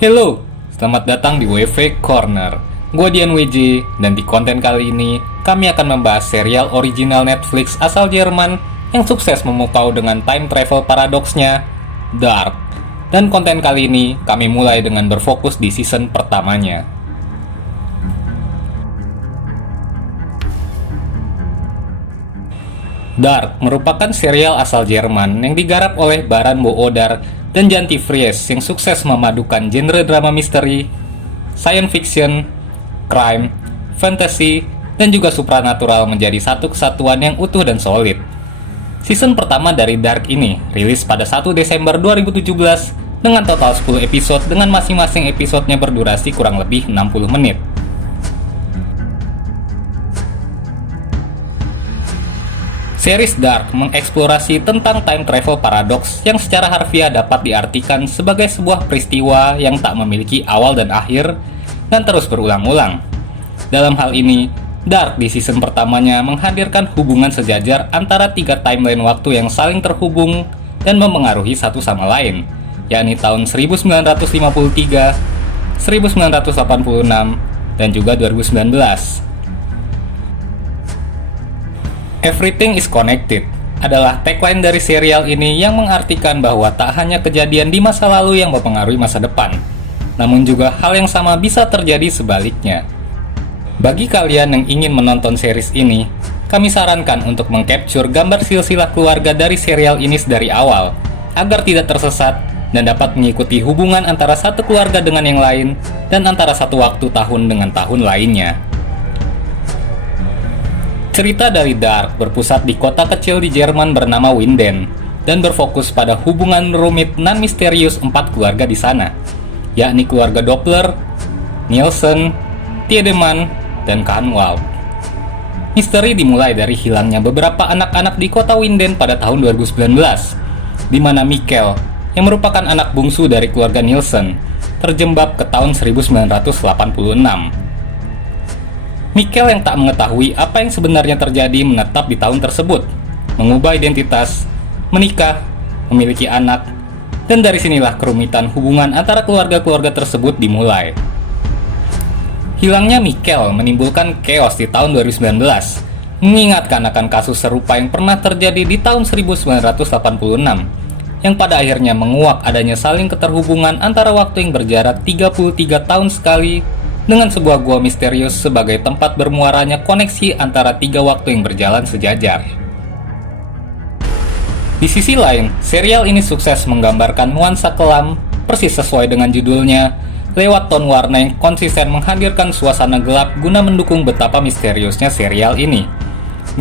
Hello, selamat datang di WV Corner. Gua Dian WJ, dan di konten kali ini kami akan membahas serial original Netflix asal Jerman yang sukses memukau dengan time travel paradoksnya, Dark. Dan konten kali ini kami mulai dengan berfokus di season pertamanya. Dark merupakan serial asal Jerman yang digarap oleh Baran Bo Odar dan Janty Fries yang sukses memadukan genre drama misteri, science fiction, crime, fantasy, dan juga supranatural menjadi satu kesatuan yang utuh dan solid. Season pertama dari Dark ini rilis pada 1 Desember 2017 dengan total 10 episode dengan masing-masing episodenya berdurasi kurang lebih 60 menit. Series Dark mengeksplorasi tentang time travel paradoks yang secara harfiah dapat diartikan sebagai sebuah peristiwa yang tak memiliki awal dan akhir dan terus berulang-ulang. Dalam hal ini, Dark di season pertamanya menghadirkan hubungan sejajar antara tiga timeline waktu yang saling terhubung dan memengaruhi satu sama lain, yakni tahun 1953, 1986, dan juga 2019. Everything is connected adalah tagline dari serial ini yang mengartikan bahwa tak hanya kejadian di masa lalu yang mempengaruhi masa depan, namun juga hal yang sama bisa terjadi sebaliknya. Bagi kalian yang ingin menonton series ini, kami sarankan untuk mengcapture gambar silsilah keluarga dari serial ini dari awal, agar tidak tersesat dan dapat mengikuti hubungan antara satu keluarga dengan yang lain dan antara satu waktu tahun dengan tahun lainnya. Cerita dari Dark berpusat di kota kecil di Jerman bernama Winden dan berfokus pada hubungan rumit nan misterius 4 keluarga di sana, yakni keluarga Doppler, Nielsen, Tiedemann, dan Kahnwald. Misteri dimulai dari hilangnya beberapa anak-anak di kota Winden pada tahun 2019, di mana Mikkel, yang merupakan anak bungsu dari keluarga Nielsen, terjebak ke tahun 1986. Mikkel yang tak mengetahui apa yang sebenarnya terjadi menetap di tahun tersebut, mengubah identitas, menikah, memiliki anak, dan dari sinilah kerumitan hubungan antara keluarga-keluarga tersebut dimulai. Hilangnya Mikkel menimbulkan chaos di tahun 2019, mengingatkan akan kasus serupa yang pernah terjadi di tahun 1986, yang pada akhirnya menguak adanya saling keterhubungan antara waktu yang berjarak 33 tahun sekali dengan sebuah gua misterius sebagai tempat bermuaranya koneksi antara tiga waktu yang berjalan sejajar. Di sisi lain, serial ini sukses menggambarkan nuansa kelam, persis sesuai dengan judulnya, lewat ton warna yang konsisten menghadirkan suasana gelap guna mendukung betapa misteriusnya serial ini.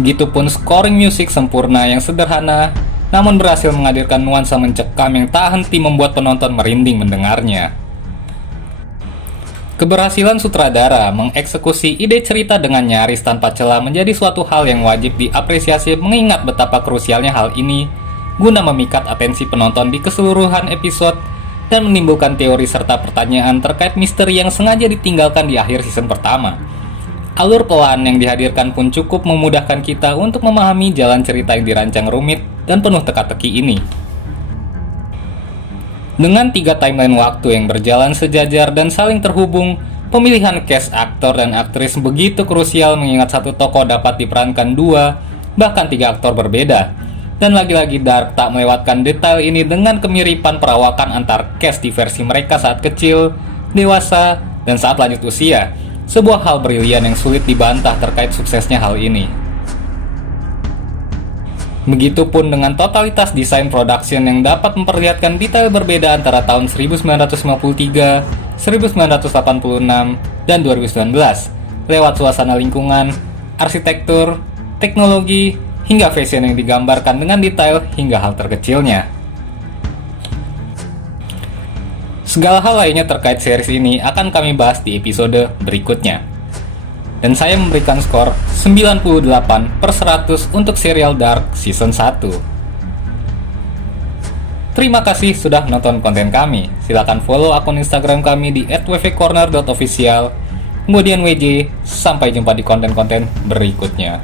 Begitupun scoring musik sempurna yang sederhana, namun berhasil menghadirkan nuansa mencekam yang tak henti membuat penonton merinding mendengarnya. Keberhasilan sutradara mengeksekusi ide cerita dengan nyaris tanpa celah menjadi suatu hal yang wajib diapresiasi, mengingat betapa krusialnya hal ini guna memikat atensi penonton di keseluruhan episode dan menimbulkan teori serta pertanyaan terkait misteri yang sengaja ditinggalkan di akhir season pertama. Alur pelan yang dihadirkan pun cukup memudahkan kita untuk memahami jalan cerita yang dirancang rumit dan penuh teka-teki ini. Dengan tiga timeline waktu yang berjalan sejajar dan saling terhubung, pemilihan cast aktor dan aktris begitu krusial, mengingat satu tokoh dapat diperankan dua, bahkan tiga aktor berbeda. Dan lagi-lagi Dark tak melewatkan detail ini dengan kemiripan perawakan antar cast di versi mereka saat kecil, dewasa, dan saat lanjut usia. Sebuah hal brilian yang sulit dibantah terkait suksesnya hal ini. Begitupun dengan totalitas desain production yang dapat memperlihatkan detail berbeda antara tahun 1953, 1986, dan 2019 lewat suasana lingkungan, arsitektur, teknologi, hingga fashion yang digambarkan dengan detail hingga hal terkecilnya. Segala hal lainnya terkait series ini akan kami bahas di episode berikutnya. Dan saya memberikan skor 98/100 untuk serial Dark Season 1. Terima kasih sudah menonton konten kami. Silakan follow akun Instagram kami di @wvcorner.official. Kemudian WJ, sampai jumpa di konten-konten berikutnya.